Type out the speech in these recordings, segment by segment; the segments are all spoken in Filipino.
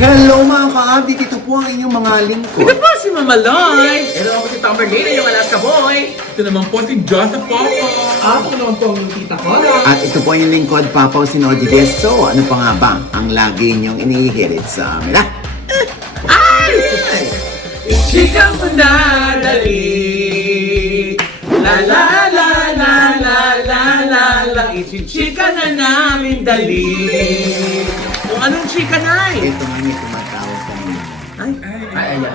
Hello mga ka-update, dito po ang inyong mga lingkod. Ito po si Mama Lloyd. Hello, ako si Tom Bernina, yung Alaska Boy. Ito naman po si Joseph Popo. Ako naman po ang tita ko. At ito po ang inyong lingkod, Papaw Sinodi Deso. Ano pa nga ba ang lagi inyong inihirit sa amin? Chika mo na dali. La la la la la la la la. Ichichika na namin dali. Kung anong chika na eh? Ito nga may tumatawag kanina. Ayun.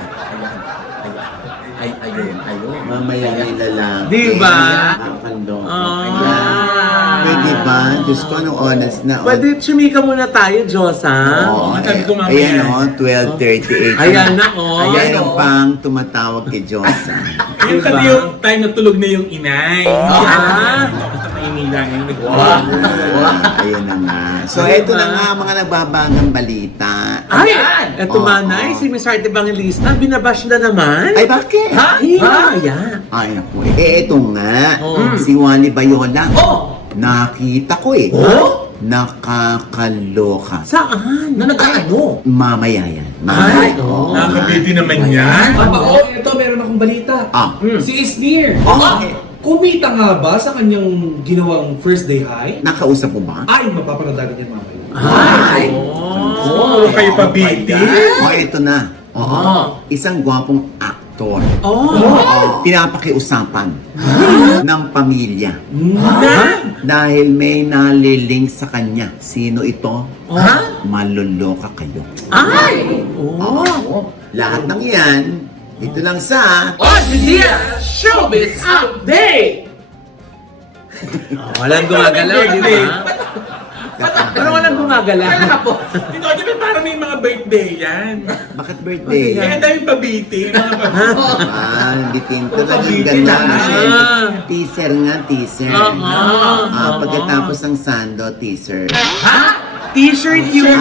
Mamaya may lalaki. Diba? Ang kandong. Ah. Pwede ba? Diyos ko, anong honest na. Pwede chumika muna tayo, Diyos, ha? Oo, sabi ko mamaya. Ayan o, 12:38. Ayan na, oh. Ayan ang pang tumatawag kay Diyosa. Yung Diba? kasi yung time na tulog na yung inay. Ah. Ako sa Maynila ngayon. Ayun na nga. So, ito na nga mga nagbabagang balita. Ay! Ito Oo. manay, si Miss Arte Evangelista, binabash na naman. Ay, bakit? Ha? Ayan. Ay, naku. Eh, ito nga. Oh. Si Wally Bayola. Oh! Nakita ko eh. Oh? Nakakaloka. Saan? Na nagkaano? Mamaya yan. Ay, Oo. Nakakabiti naman yan. Ito meron akong balita. Ah. Si Isnir. Kumita nga ba sa kanyang ginawang first day high? Nakausap mo ba? Ay, mapapanood natin yan mamaya. Ay! Oo, kayo pa biti. Oh, ito na. Oo. Isang gwapong aktor. Oh! Pinapakiusapan ng pamilya. Na? Dahil may nalilink sa kanya. Sino ito? Ha? Maloloka kayo. Ay! Oh! Lahat ng yan, dito lang sa... Dia Showbiz Update! Walang gumagalaw, di ba? Pero walang gumagalaw. Kaya po. Dito, di ba parang may mga birthday yan? Bakit birthday? Kaya ang daming pabiti. Mga pabiti. Bitin talagang Bitin ganda. na. Kasi Ah. teaser nga, teaser. Pagkatapos ng Sando, teaser. T-shirt yun!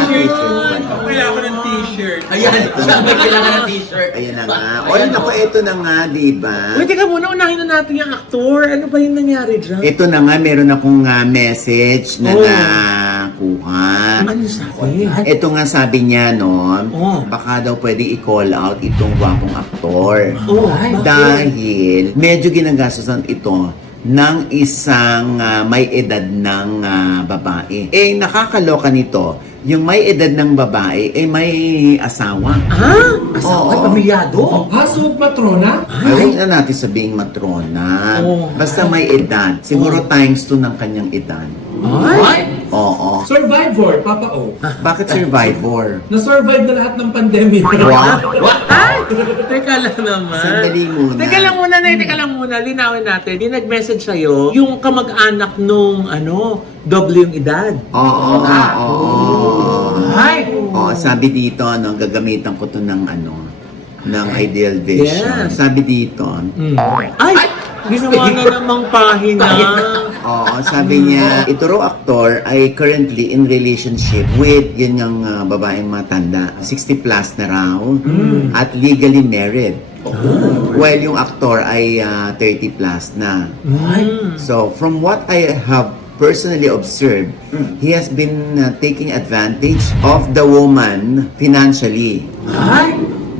Kaya ako ng t-shirt. Ayan, siya may kailangan ng t-shirt. Ayan na nga. O yun ako, ito na nga, di ba? Wait, teka muna, unahin na natin yung aktor. Ano ba yung nangyari dyan? Ito na nga, meron akong message na Oh. nakuha. Ano sabi? Ito nga sabi niya, no, Oh. baka daw pwede i-call out itong gwapong aktor. Oh, Dahil medyo ginagastosan ito ng isang may edad ng babae. Eh, nakakaloka nito, yung may edad ng babae, eh may asawa. Ha? Asawa, ay, pamilyado. So, patrona? Ay, na natin sabihing matrona. Oh. Basta may edad. Siguro times 2 ng kanyang edad. Ay! Oo. Survivor, Papa O. Bakit survivor? Na-survive na lahat ng pandemic. Wow. Ay! Teka lang naman. Sandali muna. Teka lang muna, Nay. Teka lang muna. Linawin natin. Yung nag-message sa'yo, yung kamag-anak nung, doble yung edad. Oo, oo. Ay! Oo, sabi dito, gagamitan ko to ng ng Ideal Vision. Yes. Sabi dito, Ay! Ginawa na namang pahina. oo, sabi niya, ito raw aktor ay currently in relationship with yun yung babaeng matanda. 60 plus na raw at legally married. While yung aktor ay 30 plus na. So, from what I have personally observed, he has been taking advantage of the woman financially.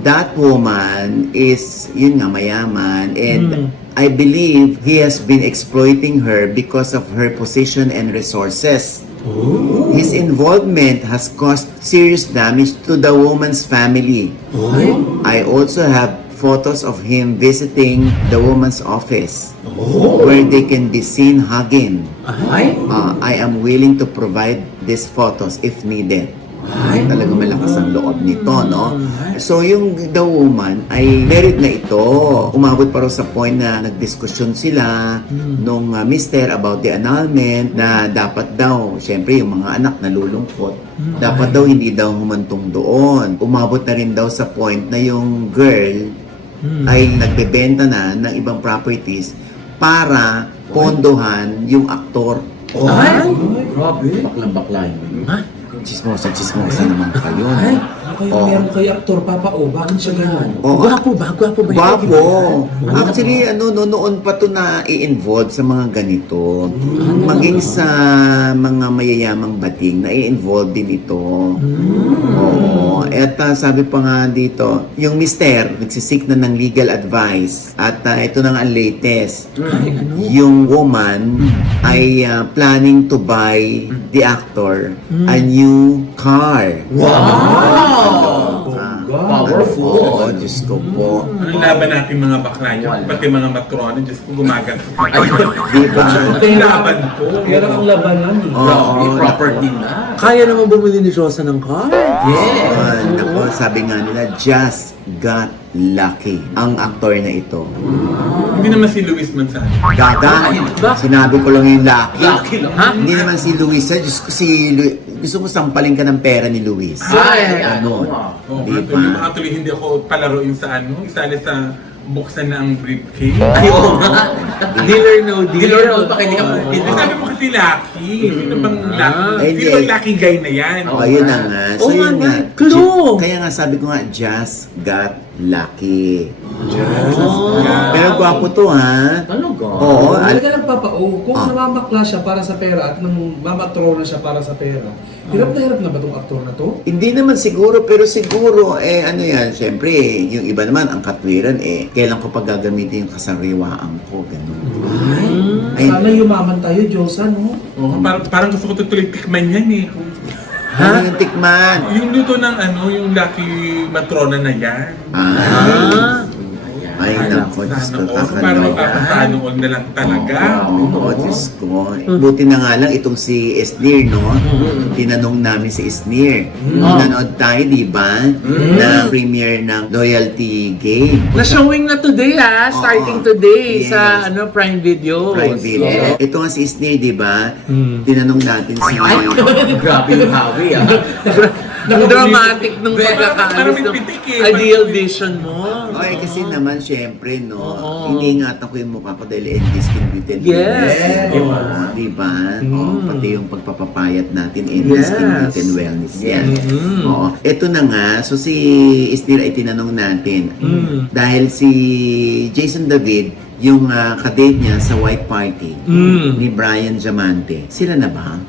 That woman is, yun nga, mayaman. And I believe he has been exploiting her because of her position and resources. His involvement has caused serious damage to the woman's family. I also have photos of him visiting the woman's office where they can be seen hugging. I am willing to provide these photos if needed. Talagang malakas ang loob nito, no? So, yung the woman ay married na ito. Umabot pa raw sa point na nagdiskusyon sila nung mister about the annulment na dapat daw, syempre yung mga anak nalulungkot, dapat daw hindi daw humantong doon. Umabot na rin daw sa point na yung girl ay nagbebenta na ng ibang properties para pondohan yung aktor. Ay, grabe. Baklang-bakla yun. Chismosa naman kayo. Ay, ano kaya meron kay aktor Papa O? Bakit siya ganun? Oo. Gwapo ba? Gwapo ba? Gwapo. Actually, noon pa to na i-involve sa mga ganito. Maging sa mga mayayamang bating na i-involve din ito. Oo. At sabi pa nga dito, yung mister, nagsisik na ng legal advice. At ito na nga ang latest. Yung woman ay planning to buy the actor a new car. Powerful. Oo, Diyos ko po. Ang laban natin mga bakla yun, pati mga matrona, Diyos ko gumagat. Diba? Ang laban ko. Pera ang labanan eh. Grabe, property na. Kaya naman bumili ni Josa ng car? Yes. Nako, sabi nga nila, just got lucky ang aktor na ito. Hindi naman si Luis Manzano. Gaga, Bakit? sinabi ko lang yung lucky. Lucky lang. Ha? Hindi naman si Luis. Diyos ko gusto mo sampalin ka ng pera ni Luis. Ay, Ano? Oh, Diba? actually, hindi ako palaro yung sa ano, isali sa buksan na ang briefcase. Ay, oo nga. Deal or no deal? Deal or no, baka hindi ka Oo. makikita. Sabi mo kasi Lucky. Sino bang Lucky? Ay, Sino bang Lucky guy na yan? Oh, yun na nga. So, Oh, yun nga, nga. clue. Kaya nga sabi ko nga, just got lucky. Oh. Pero gwapo to, ha? Talaga? Oo. Hindi ka nagpapao. Kung Ah. namamakla siya para sa pera at nang mamatrona siya para sa pera, hirap na ba itong aktor na to? Hindi naman siguro, pero siguro, ano yan, syempre, yung iba naman, ang katwiran, kailan ko pa gagamitin yung kasariwaan ko, ganun. Ay. Sana yumaman tayo, Diyosa, no? Oh, parang gusto ko tutuloy tikman yan eh. Ano yung tikman? Yung luto ng ano, yung Lucky Matrona na yan. Ay, nako, Diyos ko, Parang kakaloka. magpapasano all na lang talaga. Oo, Diyos ko. Buti na nga lang itong si Esnir, no? Tinanong namin si Esnir. Nanood tayo, di ba? Na premiere ng Loyalty Game. Na-showing na today starting today Yes. sa Prime Video. Prime Video. Ito nga si Esnir, di ba? Tinanong natin si... Ay, grabe yung hawi ah. Ang dramatic nung Parang pagkakaalis may ng pitik eh. ideal vision mo. Ay, kasi naman, syempre, no? Oo. Iniingatan ko yung mukha ko dahil end-skin beauty. Yes. Di ba? Di ba? Oo, pati yung pagpapapayat natin, end-skin Yes. beauty and wellness yan. Oo. Ito na nga, so si Esnir ay tinanong natin. Dahil si Jason David, yung kadate niya sa White Party ni Brian Diamante, sila na ba?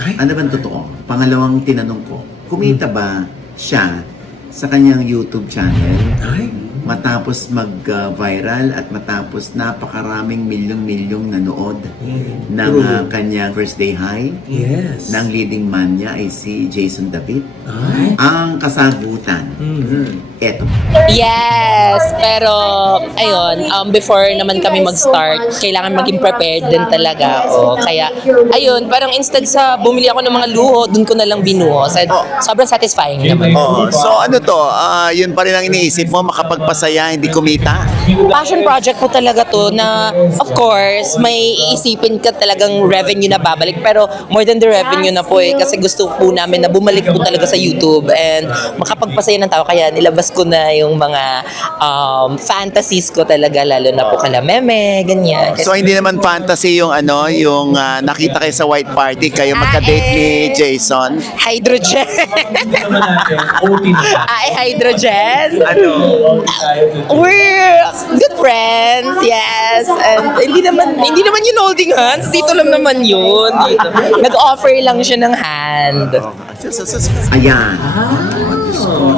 Ay. Ano bang totoo? Pangalawang tinanong ko, kumita ba siya sa kanyang YouTube channel Ay. matapos mag-viral at matapos napakaraming milyong-milyong nanood ng kanyang First Day High? Yes. Na ang leading man niya ay si Jason David. Ay. Ang kasagutan, eto. Yes, pero ayun, before naman kami mag-start, kailangan maging prepared din talaga ako. Kaya ayun, parang instead sa bumili ako ng mga luho, dun ko na lang binuho. Sobrang satisfying naman. So ano to? Yun pa rin ang iniisip mo, makapagpasaya, hindi kumita? Passion project po talaga to na of course, may iisipin ka talagang revenue na babalik. Pero more than the revenue na po kasi gusto po namin na bumalik po talaga sa YouTube and makapagpasaya ng tao. Kaya nilabas ko na yung mga fantasies ko talaga, lalo na po kala meme, ganyan. So hindi naman fantasy yung yung nakita kayo sa White Party, kayo magka-date ni Jason? Hydrogen. Naman natin, OT na. Ay, hydrogen? Ano? We're good friends, yes. And hindi naman yun holding hands. Dito lang naman yun. Dito. Nag-offer lang siya ng hand. Ayan.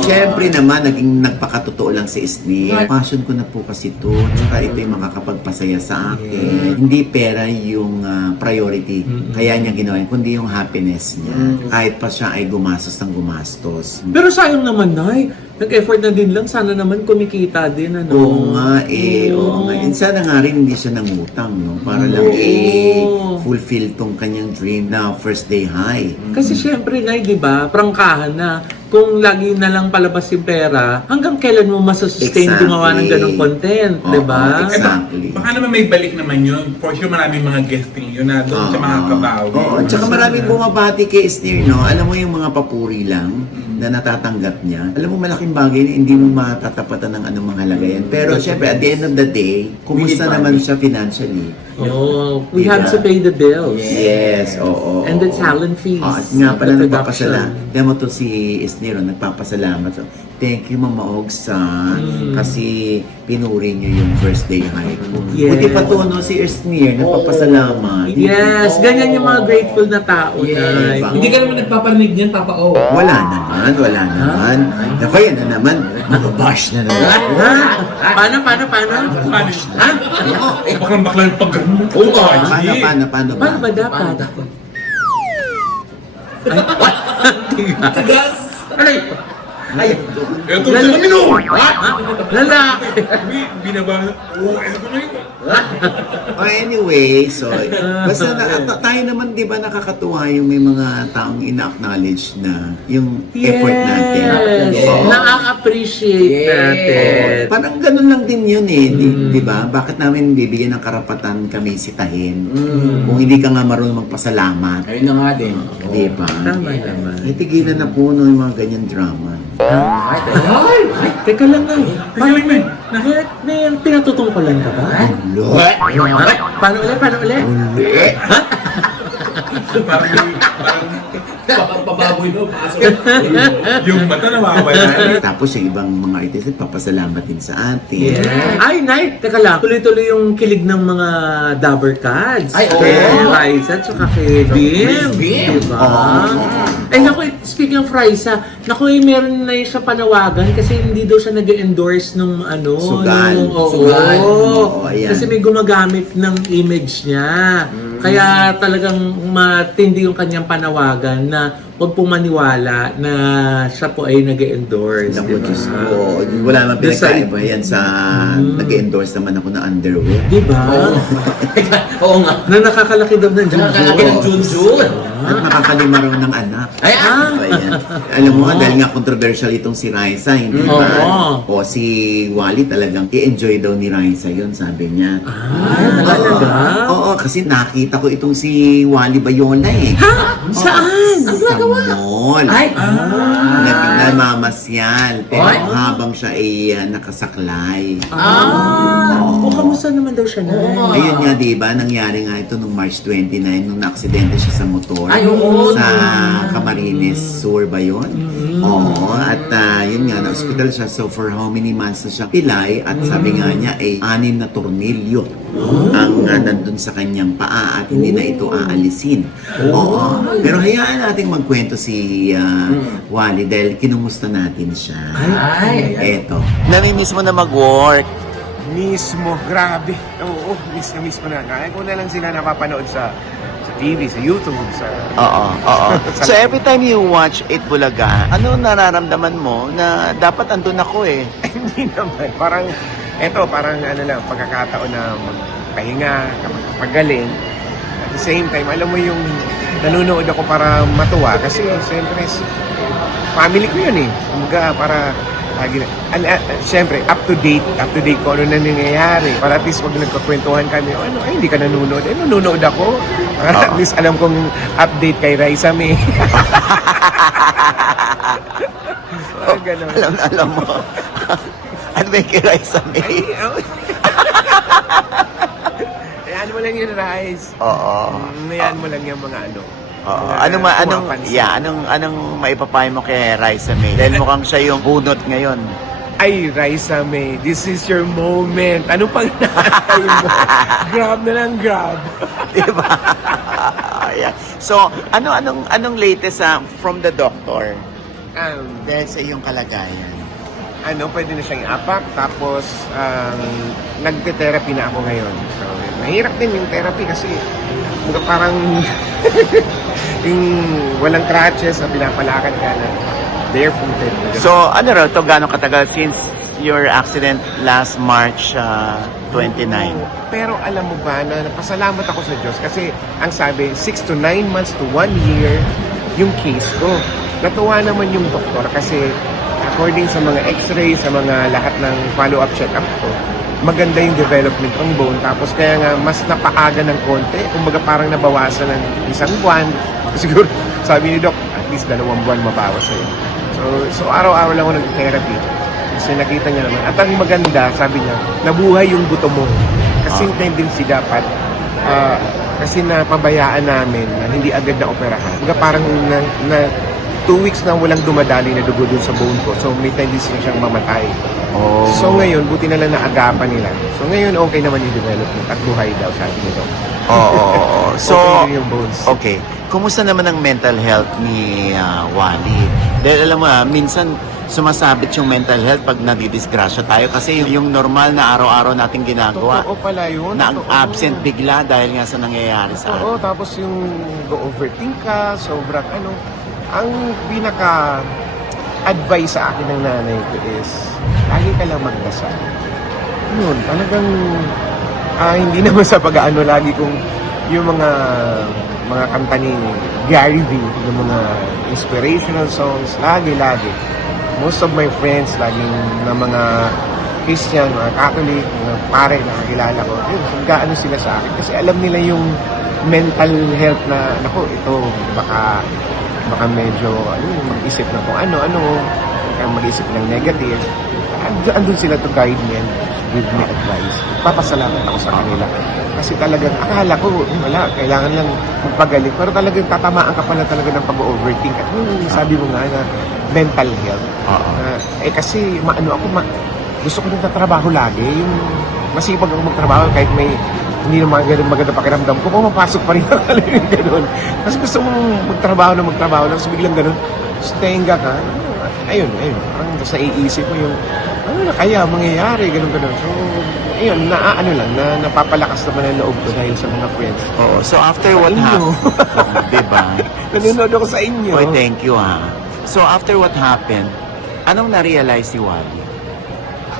Siyempre naman, nagpakatotoo lang si Esnir. Passion ko na po kasi to. Tsaka ito yung makakapagpasaya sa akin. Hindi pera yung priority. Kaya niya ginawa yun, kundi yung happiness niya. Kahit pa siya ay gumastos ng gumastos. Pero sayang naman, Nay. Nag-effort na din lang. Sana naman kumikita din, ano? Oo nga oo nga. And sana nga rin hindi siya nangutang, no? Para lang fulfill tong kanyang dream na First Day High. Kasi syempre, Nay, di ba? Prangkahan na. Kung lagi na lang palabas yung pera, hanggang kailan mo masustain Exactly. gumawa ng ganong content, Oo, di ba? exactly. Baka naman may balik naman yun. For sure maraming mga guesting yun na doon sa mga kabawi. Oo, tsaka maraming bumabati kay Esnir, no? Alam mo yung mga papuri lang na natatanggap niya. Alam mo, malaking bagay na hindi mo matatapatan ng anong mga halaga yan. Pero syempre, at the end of the day, kumusta naman siya financially? Oh, we Diba? have to pay the bills. Yes, oo. And the talent fees. At nga pala the nagpapasalamat. production. Demo to si Esnir, nagpapasalamat. So, Thank you, Mama Ogsa. Kasi pinuri niyo yung first day high ko. Yes. Buti pa to, no, si Ersmir, nagpapasalamat. Yes, ganyan yung mga grateful na tao na. Yes. Hindi ka naman nagpaparinig niyan, Papa O. Wala naman. Naku, yan na naman. Mababash na naman. Ha? Paano? Ha? Baklang yung pag-ganun. Oo nga. Paano ba? Paano ba dapat? Tigas! Ay, Ito sa kamino! Lalaki! Binaba. Oo, ito na yun. Anyway, so, basta tayo naman, di ba, nakakatuwa yung may mga taong ina-acknowledge na yung effort natin. Yes! Oo. Na-appreciate natin. Parang ganun lang din yun eh, di ba? Bakit namin bibigyan ng karapatan kami sitahin kung hindi ka nga marunong magpasalamat? ayun na nga din. Di ba? Tama naman. Ay, tigilan na po no, yung mga ganyan drama. Ay, Teka lang nga. May pinatutungkulan ka ba? Lo! Paano ulit? Parang Pababoy no, pasok. yung mata nawawala. Tapos yung ibang mga artist, papasalamat din sa atin. Ay, Night! Teka lang, tuloy-tuloy yung kilig ng mga Dabber Cats. Ay, oo. Kay Raisa, tsaka kay Bim. Bim. Diba? Oo. Eh, naku, speaking of Raisa, naku, meron na siya panawagan kasi hindi daw siya nag-endorse nung ano. Sugal. Sugal. Oo, ayan. Kasi may gumagamit ng image niya. Kaya talagang matindi yung kanyang panawagan na huwag pong maniwala na siya po ay nag-endorse. Naku, Diba? Diyos ko. Wala naman Doon sa- pinagkaiba yan sa nag-endorse naman ako ng underwear. Diba? Oo nga. Na nakakalaki daw ng Junjun. Nakakalaki ng Junjun. At nakakalima raw ng anak. Ay, Ano ba yan? Alam mo, dahil nga controversial itong si Raisa, hindi ba? Oo. O si Wally talagang i-enjoy daw ni Raisa yun, sabi niya. Talaga? Oo, kasi nakita ko itong si Wally Bayola eh. Saan? Sa mall. Ay. Namamasyal. Pero Ay. habang siya ay nakasaklay. O, kamusta naman daw siya na? Ayun nga, di ba? Nangyari nga ito nung March 29 nung na-aksidente siya sa motor. Ay, oo. Sa Camarines Sur ba yun? Oo. At yun nga, na-hospital siya. So for how many months na siya pilay? At sabi nga niya ay 6 na tornilyo ang nandun sa kanyang paa at hindi na ito aalisin. Oo. Pero hayaan nating magkwento si Wally dahil kinumusta natin siya. Ay. Eto. Namimiss mo na mag-work. Mismo, grabe. Oo, miss ko na. Kaya ko na lang sila napapanood sa TV, sa YouTube, sa... Oo. So every time you watch It Bulaga, ano nararamdaman mo na dapat andun ako eh? Hindi naman. Parang ano lang, pagkakataon na magpahinga, pagaling. At the same time, alam mo yung nanonood ako para matuwa kasi siyempre, family ko yun eh. Kumbaga, para siyempre, up to date kung ano na nangyayari. Para at least wag nagkakwentuhan kami, ay, hindi ka nanonood. Nanonood ako. Para at least alam kong update kay Raisa May. Ganun. Alam mo. Ano ba yung kay Raisa May? Ayan mo lang yung Rice. Oo. Ayan mo lang yung mga ano. Oo. mga pumapansin. Anong maipapayo mo kay Raisa May? Dahil mukhang siya yung bunot ngayon. Ay, Raisa May, this is your moment. Ano pang nakakay mo? Grab na lang, grab. Diba? Yeah. So, anong latest from the doctor? Dahil sa iyong kalagayan. Pwede na siyang apak. Tapos, nagte-therapy na ako ngayon. So, mahirap din yung therapy kasi parang yung walang crutches na pinapalakad ka na barefooted. So, ano raw to gano'ng katagal since your accident last March 29? Pero alam mo ba na napasalamat ako sa Diyos kasi ang sabi, 6 to 9 months to 1 year yung case ko. Natuwa naman yung doktor kasi according sa mga x-ray, sa mga lahat ng follow-up check-up ko, maganda yung development ng bone. Tapos kaya nga mas napaaga ng konti. Kumbaga parang nabawasan ng 1 buwan. Siguro sabi ni Doc, at least 2 buwan mabawas sa'yo. So araw-araw lang ako nag-therapy. Kasi nakita niya naman. At ang maganda, sabi niya, nabuhay yung buto mo. Kasi yung tendency dapat, kasi napabayaan namin na hindi agad na operahan. Kumbaga parang 2 weeks na walang dumadali na dugo dun sa bone ko. So may tendency na siyang mamatay. Oh. So ngayon, buti na lang naagapan nila. So ngayon, okay naman yung development at buhay daw, sabi nito. Oo. So, okay yung bones. okay. Kumusta naman ang mental health ni Wally? Dahil alam mo minsan sumasabit yung mental health pag nadidisgrasya tayo kasi yung normal na araw-araw nating ginagawa Totoo pala yun. na Totoo. absent bigla dahil nga sa nangyayari sa atin. Oo, tapos yung go-overthink ka, sobrang ano. Ang pinaka-advice sa akin ng nanay ko is, lagi ka lang magdasal. Yun, talagang, hindi naman sa pag-ano, lagi kong, yung mga kanta ni Gary V, yung mga inspirational songs, lagi. Most of my friends, laging na mga Christian, mga Catholic, mga pare na kakilala ko, yun, gaano sila sa akin. Kasi alam nila yung mental health na, naku, ito, baka medyo, mag-isip na kung ano, mag-isip ng negative. Andun sila to guide me and give me advice. Papasalamat ako sa kanila. Kasi talagang, akala ko, wala, kailangan lang magpagaling. Pero talagang tatamaan ka pala talaga ng pag-overthink. At yung sabi mo nga na mental health. Kasi, gusto ko nagtatrabaho lagi. Yung masipag ako magtrabaho kahit may hindi na maganda pakiramdam ko, pumapasok pa rin ang yung gano'n. Kasi gusto mong magtrabaho lang, tapos biglang gano'n, tenga ka, ayun, parang sa iisip mo yung, ano na kaya mangyayari, gano'n. So, ayun, napapalakas naman ang loob ko dahil sa mga friends. Oo. So after what Sa inyo. happened, diba? Nanonood ako sa inyo. Oy, thank you ha. So after what happened, anong na-realize si Wally?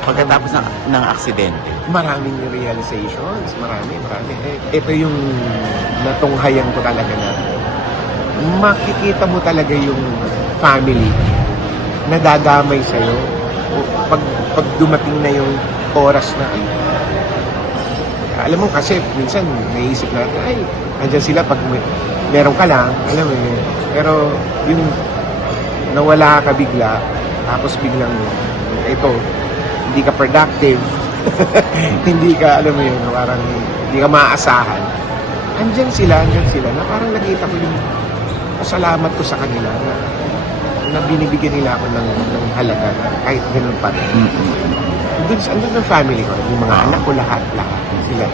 Pagkatapos ng aksidente? Maraming realizations, marami. Ito yung natunghayan ko talaga na makikita mo talaga yung family na dadamay sa'yo pag dumating na yung oras na alam mo kasi minsan naisip natin ay andyan sila pag meron ka lang, alam mo yun. Pero yung nawala ka bigla tapos biglang ito hindi ka productive hindi ka, alam mo yun, parang hindi ka maaasahan. Andyan sila na parang nakita ko yung pasalamat ko sa kanila na binibigyan nila ako ng halaga kahit ganun pa rin. Andun ng family ko, yung mga anak ko, lahat sila.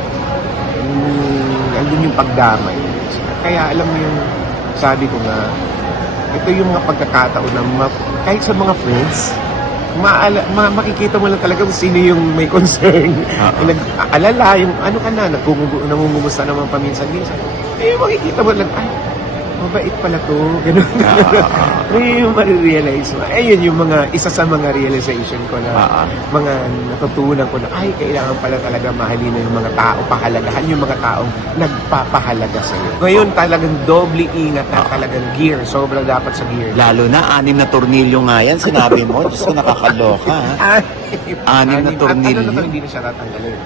Andun yung pagdamay. Kaya alam mo yung sabi ko nga, ito yung mga pagkakataon na kahit sa mga friends, makikita mo lang talaga kung sino yung may concern. Nag-alala, yung ano ka na, nangungumusta naman paminsan-minsan. Makikita mo lang, ay, mabait pala to. Ganun. Yung marirealize mo. Ayun yung isa sa mga realization ko na mga natutunan ko na, ay, kailangan pala talaga mahalin na yung mga tao, pahalagahan yung mga taong nagpapahalaga sa'yo. Ngayon talagang doble ingat na talagang gear. Sobra dapat sa gear. Lalo na, 6 na tornilyo nga yan, sinabi mo. Diyos ko, nakakaloka. Ha? 6 na tornilyo. At hindi na siya tatanggalin.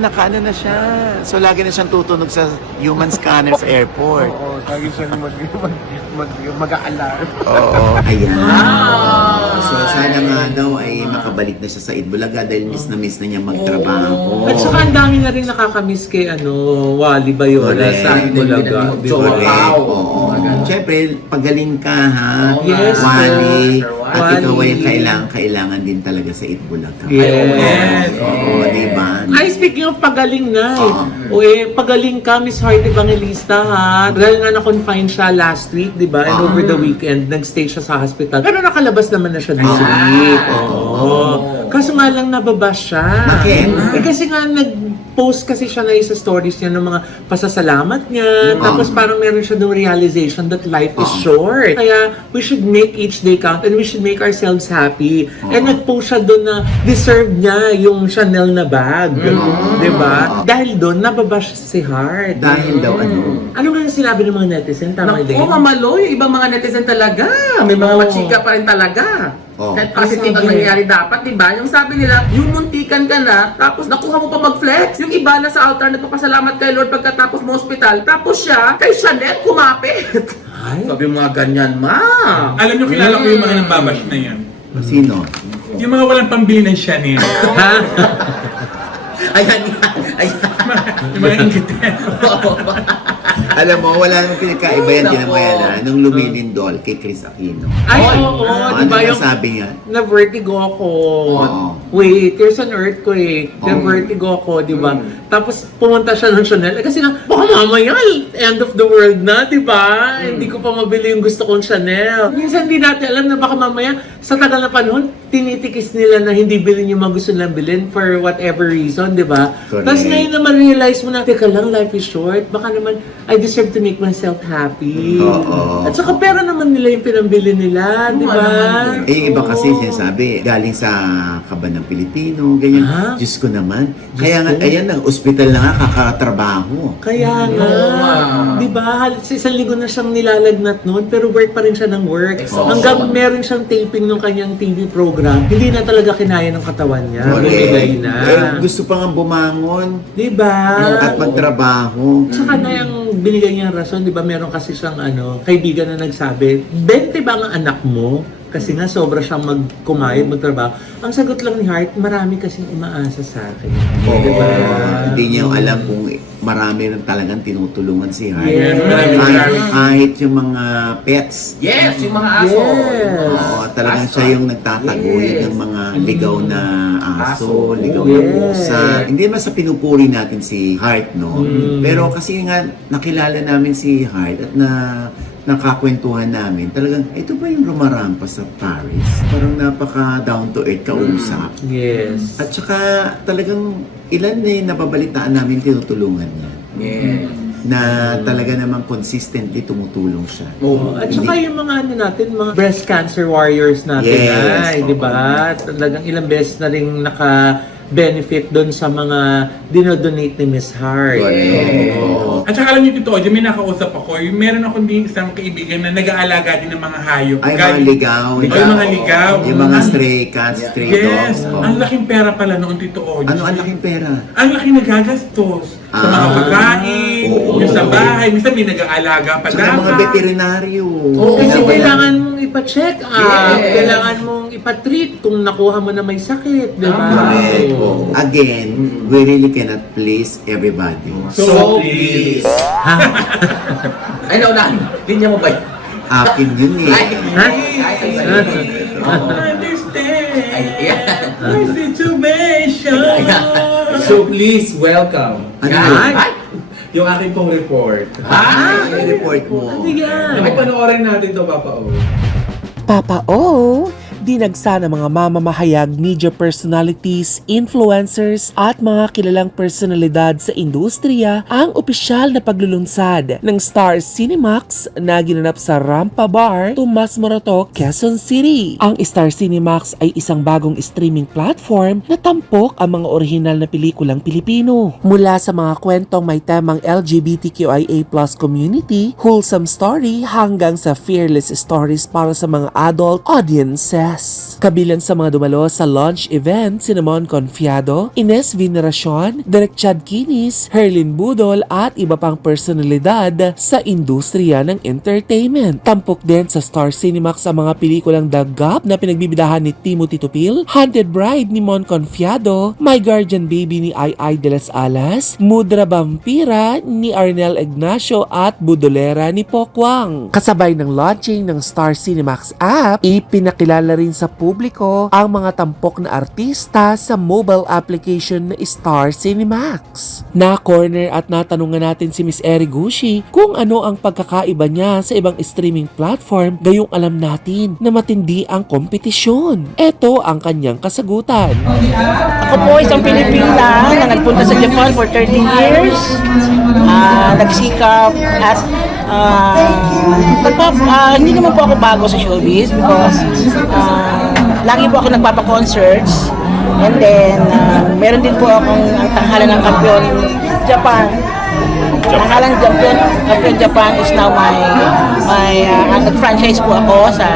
Nakaano na siya. So, lagi na siyang tutunog sa human scanner sa airport. Oo, lagi siyang mag-a-alarm. Oo. Ayan. Ah! So, sana nga daw ay makabalik na siya sa Itbulaga dahil miss na niya magtrabaho. At saka ang dami na rin nakakamiss kay Wally Bayola Correct. sa Itbulaga. Hindi na Correct. Wow. Oo. Siyempre, pagaling ka ha. Yes, Wally. Sir At Wally. ikaw ay kailangan din talaga sa Itbulaga. Yes. Oo, diba? Ay, speaking of pagaling na Oo. pagaling ka, Miss Heart Evangelista ha. Dahil nga na-confine siya last week, di ba? And over the weekend, nagstay siya sa hospital. Pero nakalabas naman na siya this week. Oo. Kaso nga lang nababa siya. Bakit? Kasi nga nag-post kasi siya na sa stories niya ng mga pasasalamat niya. Tapos parang meron siya ng realization that life is short. Kaya we should make each day count and we should make ourselves happy. And nag-post siya doon na deserve niya yung Chanel na bag. Di ba? Dahil doon, nababash si Heart. Dahil daw ano? Ano nga yung sinabi ng mga netizen? Tama din? Naku, mamalo, yung ibang mga netizen talaga. May mga Oo. machika pa rin talaga. Oo. Kahit positive ang sabi? nangyayari dapat, diba? Yung sabi nila, yung muntikan ka na, tapos nakuha mo pa mag-flex. Yung iba na sa altar, nagpapasalamat kay Lord pagkatapos mo hospital. Tapos siya, kay Chanel, kumapit. Ay. Sabi mo nga ganyan, ma. Alam niyo, kilala ko yung mga nambabash na yan. Sino? Yung mga walang pambili ng Chanel. Ha? Ayan yan. Ayan. Yung mga inggitin. Alam mo, wala namang pinagkaiba yan, tinan mo yan ha, nung lumilindol kay Chris Aquino. Ay, oo, Ano di ba na yung sabi niya? na-vertigo ako. Oo. Wait, there's an earthquake. Na-vertigo ako, di ba? Tapos pumunta siya ng Chanel. Eh, kasi nga, baka mamaya, end of the world na, di ba? Hindi ko pa mabili yung gusto kong Chanel. Minsan hindi natin alam na baka mamaya, sa tagal na panahon, tinitikis nila na hindi bilhin yung mga gusto nilang bilhin for whatever reason, di ba? Correct. Tapos ngayon naman realize mo na, teka lang, life is short. Baka naman, I deserve to make myself happy. Oo. At saka pera naman nila yung pinambili nila, di ba? Eh, iba kasi sinasabi, galing sa kaban ng Pilipino, ganyan. Ha? Diyos ko naman. Kaya nga, ayan, ang ospital na nga, kakatrabaho. Kaya nga, di ba? Halos isang linggo na siyang nilalagnat noon, pero work pa rin siya ng work. Hanggang meron siyang taping ng kanyang TV program, hindi na talaga kinaya ng katawan niya. Bumigay na. Eh, gusto pa nga bumangon Di ba? at magtrabaho. Saka na yung binigay niyang rason, di ba? Meron kasi siyang kaibigan na nagsabi, 20 ba ang anak mo? Kasi nga sobra siyang magkumayod, magtrabaho. Ang sagot lang ni Hart, marami kasing umaasa sa akin. Oo. Di ba? Hindi niya alam kung marami rin talagang tinutulungan si Hart. Yes. Kahit yung mga pets. Yes, yung mga aso. Yes. Oo, talagang siya yung nagtataguyod ng mga ligaw na aso, ligaw na Yes. pusa. Hindi naman sa pinupuri natin si Hart, no? Pero kasi nga, nakilala namin si Hart at nakakwentuhan namin, talagang, ito ba yung rumarampa sa Paris? Parang napaka down to earth kausap. Yes. At saka talagang ilan na yung napabalitaan namin tinutulungan niya. Yes. Na talaga namang consistently tumutulong siya. Oo. At saka yung mga natin, mga breast cancer warriors natin, Yes. di ba? Talagang ilang beses na rin naka-benefit doon sa mga dinodonate ni Miss Hart. Correct. Oo. At saka alam niyo totoo, dyan may nakausap ako, yung meron akong din isang kaibigan na nag-aalaga din ng mga hayop. Ay, mga Galing- ligaw. Oh, yung mga ligaw. Yung mga stray cats, stray Yes, dogs. ang laking pera pala noon, Tito Oji. Ano ang laking pera? Ang laking nagagastos sa mga pagkain, Oo. yung sa bahay, minsan may nag-aalaga pa Tsaka mga veterinaryo. Kasi Kailangan- kailangan mong ipa-check up, Yes. kailangan mong ipa-treat kung nakuha mo na may sakit, di ba? Correct. Oo. Again, we really cannot please everybody. So, please. Ay, naunahan. Linya mo ba yun? Akin yun eh. Ay, Ha? Understand Ay, yeah. my situation. So please, welcome Ano Yan. yun? Ay, yung aking pong report. Ay, report mo. Ano yan? Ay, panoorin natin to, Papa O. Papa O, dinagsa ng mga mamamahayag, media personalities, influencers at mga kilalang personalidad sa industriya ang opisyal na paglulunsad ng Star Cinemax na ginanap sa Rampa Bar, Tomas Morato, Quezon City. Ang Star Cinemax ay isang bagong streaming platform na tampok ang mga orihinal na pelikulang Pilipino. Mula sa mga kwentong may temang LGBTQIA+ community, wholesome story hanggang sa fearless stories para sa mga adult audiences. Kabilang sa mga dumalo sa launch event si Mon Confiado, Ines Veneracion, Direk Chad Kinis, Herlin Budol at iba pang personalidad sa industriya ng entertainment. Tampok din sa Star Cinemax ang mga pelikulang The Gap na pinagbibidahan ni Timothy Tupil, Haunted Bride ni Mon Confiado, My Guardian Baby ni Ai de las Alas, Mudra Vampira ni Arnel Ignacio at Budolera ni Pokwang. Kasabay ng launching ng Star Cinemax app, ipinakilala rin sa publiko ang mga tampok na artista sa mobile application na Star Cinemax. Na-corner at natanungan natin si Miss Eri Gushi kung ano ang pagkakaiba niya sa ibang streaming platform, gayong alam natin na matindi ang kompetisyon. Ito ang kanyang kasagutan. Ako po isang Pilipina na nagpunta sa Japan for 13 years. Nagsikap at hindi naman po ako bago sa showbiz because lagi po ako nagpapa-concerts. And then, meron din po akong ang tanghalan ng kampiyon Japan. Tanghalan kampiyon Japan is now nag-franchise po ako sa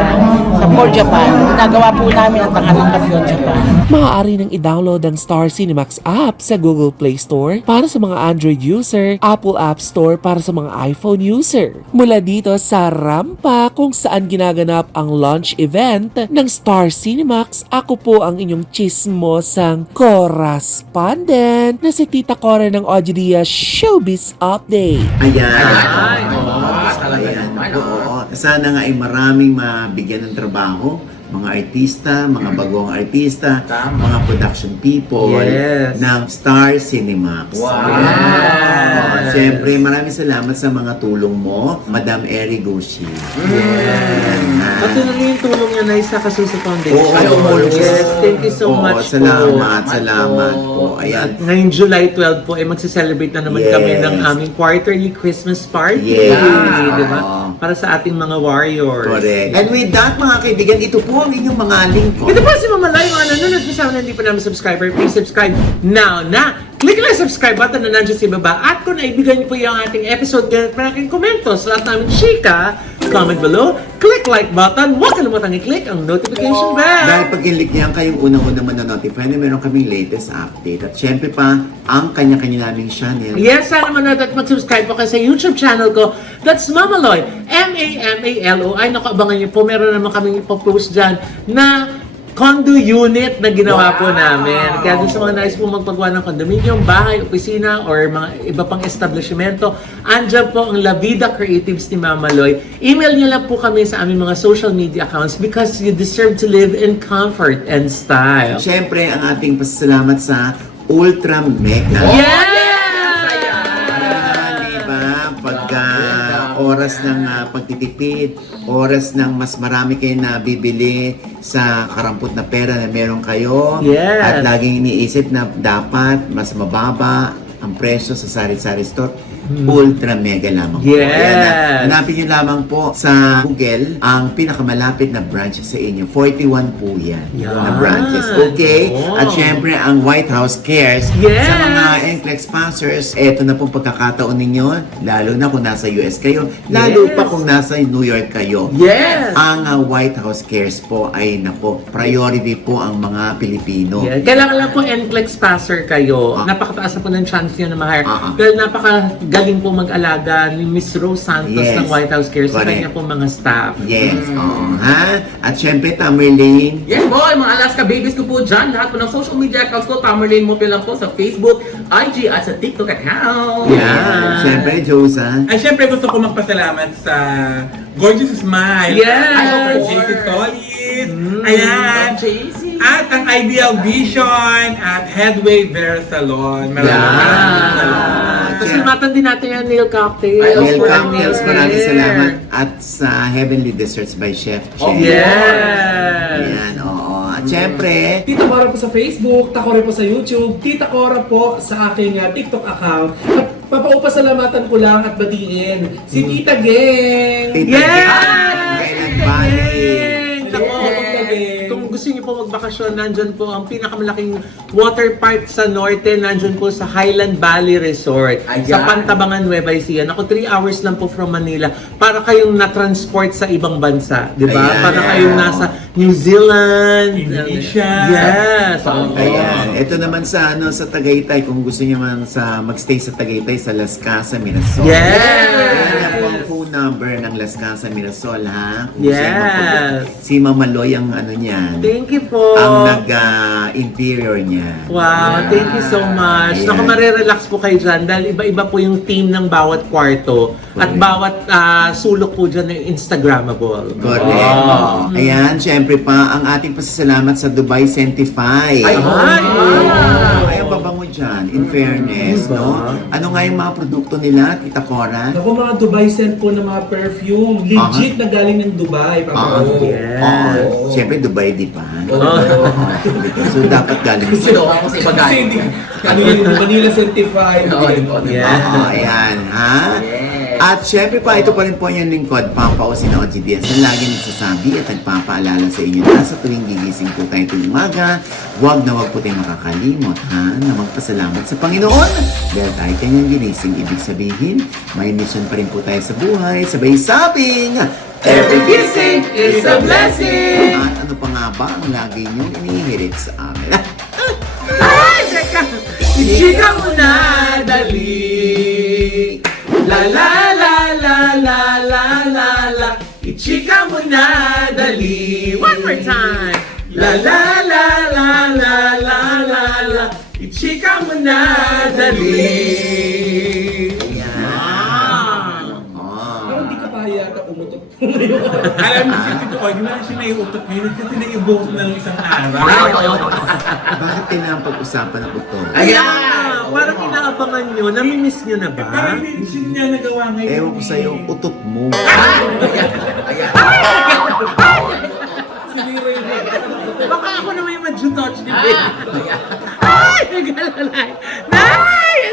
sa For Japan. Ginagawa po namin ang Tanghalang Kampiyon Japan. Maaari nang i-download ang Star Cinemax app sa Google Play Store para sa mga Android user, Apple App Store para sa mga iPhone user. Mula dito sa Rampa kung saan ginaganap ang launch event ng Star Cinemax, ako po ang inyong chismosang correspondent na si Tita Cora ng Ojidia Showbiz Update. Ayan. Talaga Ayan. naman. Oo. Sana nga ay maraming mabigyan ng trabaho, mga artista, mga bagong artista, Tama. mga production people Yes. ng Star Cinemax. Wow. Ayan. Siyempre, maraming salamat sa mga tulong mo, Madam Eri Goshi. Patuloy yung tulong niya na sa Kasuso Foundation. Oo, tumulong siya. Yes, thank you so Oo, much salamat, po. salamat po. Ayan. At ngayong July 12 po, magse-celebrate na naman Yes. kami ng aming quarterly Christmas party. Yes. Di ba? Para sa ating mga warriors. Correct. And with that, mga kaibigan, ito po ang inyong mga lingkod. Ito po si Mama Lai, mga nanonood po sa amin, hindi pa namin subscriber. Please subscribe now na! Click lang yung subscribe button na nandiyan sa baba. At kung naibigan niyo po yung ating episode, ganit pa natin komento sa lahat namin chika, comment below, click like button, huwag kalimutang i-click ang notification bell. Dahil pag in-click niyan, kayong unang-una man-notify na meron kaming latest update. At syempre pa, ang kanya-kanya naming channel. Yes, sana manood at mag-subscribe po kayo sa YouTube channel ko. That's Mamaloy. M-A-M-A-L-O-I. Naku, abangan niyo po. Meron naman kaming ipopost dyan na condo unit na ginawa po namin. Kaya dun sa mga nais po magpagawa ng condominium, bahay, opisina, or mga iba pang establishmento, andyan po ang La Vida Creatives ni Mamaloy. Email niyo lang po kami sa aming mga social media accounts because you deserve to live in comfort and style. Syempre, ang ating pasalamat sa Ultra Mega. Yes! Diba? Pagka oras ng pagtitipid, oras ng mas marami kayo na bibili sa karampot na pera na meron kayo. Yes. At laging iniisip na dapat mas mababa ang presyo sa sari-sari store. Ultra Mega lamang po. Yes. Ayan, hanapin nyo lamang po sa Google ang pinakamalapit na branch sa inyo. 41 po yan na branches. Okay? Oh. At syempre, ang White House Cares Yes. sa mga NCLEX sponsors, eto na pong pagkakataon ninyo, lalo na kung nasa US kayo, lalo Yes. pa kung nasa New York kayo. Yes! Ang White House Cares po ay, nako, priority po ang mga Pilipino. Yeah. Kailangan lang po NCLEX passer kayo. Napakataas na po ng chance nyo na ma-hire. Ah. Dahil napakagaling po mag-alaga ni Miss Rose Santos Yes. ng White House Care sa Correct. kanya po mga staff. Yes, oo, ha? At syempre, Tamerlane, Yes boy, mga Alaska babies ko po dyan. Lahat po ng social media accounts ko, Tamerlane Mopio lang po sa Facebook, IG at sa TikTok account. Yeah. syempre, Josa. Ay, syempre gusto ko magpasalamat sa Gorgeous Smile. Yes! At Dr. JC Solis. Ayan. JC. At ang Ideal Vision at Headway Vera Salon. Maraming salamat. Pasalamatan din natin yung nail cocktails. Nail for Cocktails, our maraming hair. salamat. At sa Heavenly Desserts by Chef Chen. Yes! Ayan, oo. At syempre, Tita Cora po sa Facebook, Tita Cora po sa YouTube, Tita Cora po sa aking TikTok account. At papaupasalamatan ko lang at batiin si Tita Geng! Tita Yes! Kailan Bali. Ako, Yes. kung gusto niyo po magbakasyon, nandyan po ang pinakamalaking water park sa norte, nandyan po sa Highland Valley Resort. Ayan. Sa Pantabangan, Nueva Ecija. Ako, 3 hours lang po from Manila. Para kayong na-transport sa ibang bansa. Di ba? Ayan. Para kayong nasa New Zealand. Indonesia. Yes. Oo. Ayan. Ito naman sa sa Tagaytay, kung gusto niyo man magstay sa Tagaytay, sa Las Casas, Mirasol. Yes. Ayan po ang phone number ng Las Casas, Mirasol, ha? Kung gusto niyo Yes. magpunta. Si Mamaloy ang niyan. Thank you po. Ang nag-interior niya. Wow, thank you so much. Yeah. Naku, marirelax po kayo dyan dahil iba-iba po yung team ng bawat kwarto at Correct. bawat sulok po dyan ay Instagrammable. Correct. Ayan, syempre pa, ang ating pasasalamat sa Dubai Sentify. Ay, wow. Ay, ang babango dyan, in fairness, no? Ano nga yung mga produkto nila, Tita Cora? Ako mga Dubai scent po ng mga perfume. Legit na galing ng Dubai. Yes. Oo. Siyempre, Dubai, di ba? Oh. So, dapat galing. Sinuha ko sa iba Kasi guys. hindi, ano yun, Manila Certified. Oo, ito, Yeah. Oo, ayan, ha? Yes. At syempre pa, ito pa rin po yung lingkod, Papa o Sina OGDS, na lagi nagsasabi at nagpapaalala sa inyo na sa tuwing gigising po tayo tuwing umaga, wag po tayong makakalimot, ha, na magpasalamat sa Panginoon. Dahil tayo kanyang ginising, ibig sabihin, may mission pa rin po tayo sa buhay, sabay sabing, every kissing is a blessing! At ano pa nga ba ang lagi niyong inihirit sa amin? Ay, teka! Ichika mo na, dali! La la la la la la la la. Ichika mo na, dali! One more time! La la la la la la la la. Ichika mo na, dali! Parang di ka pa yata umutot. Alam mo si Tito Oy, hindi na siya naiutot ngayon kasi naiubuhos na ng isang araw. Bakit kailangan pag-usapan ng ito? Ayan! Parang inaabangan nyo. Namimiss nyo na ba? Parang hindi niya nagawa ngayon. Ewan ko sa'yo, utot mo. Baka ako naman yung mag-touch ni Babe. Ay! Nagalalay!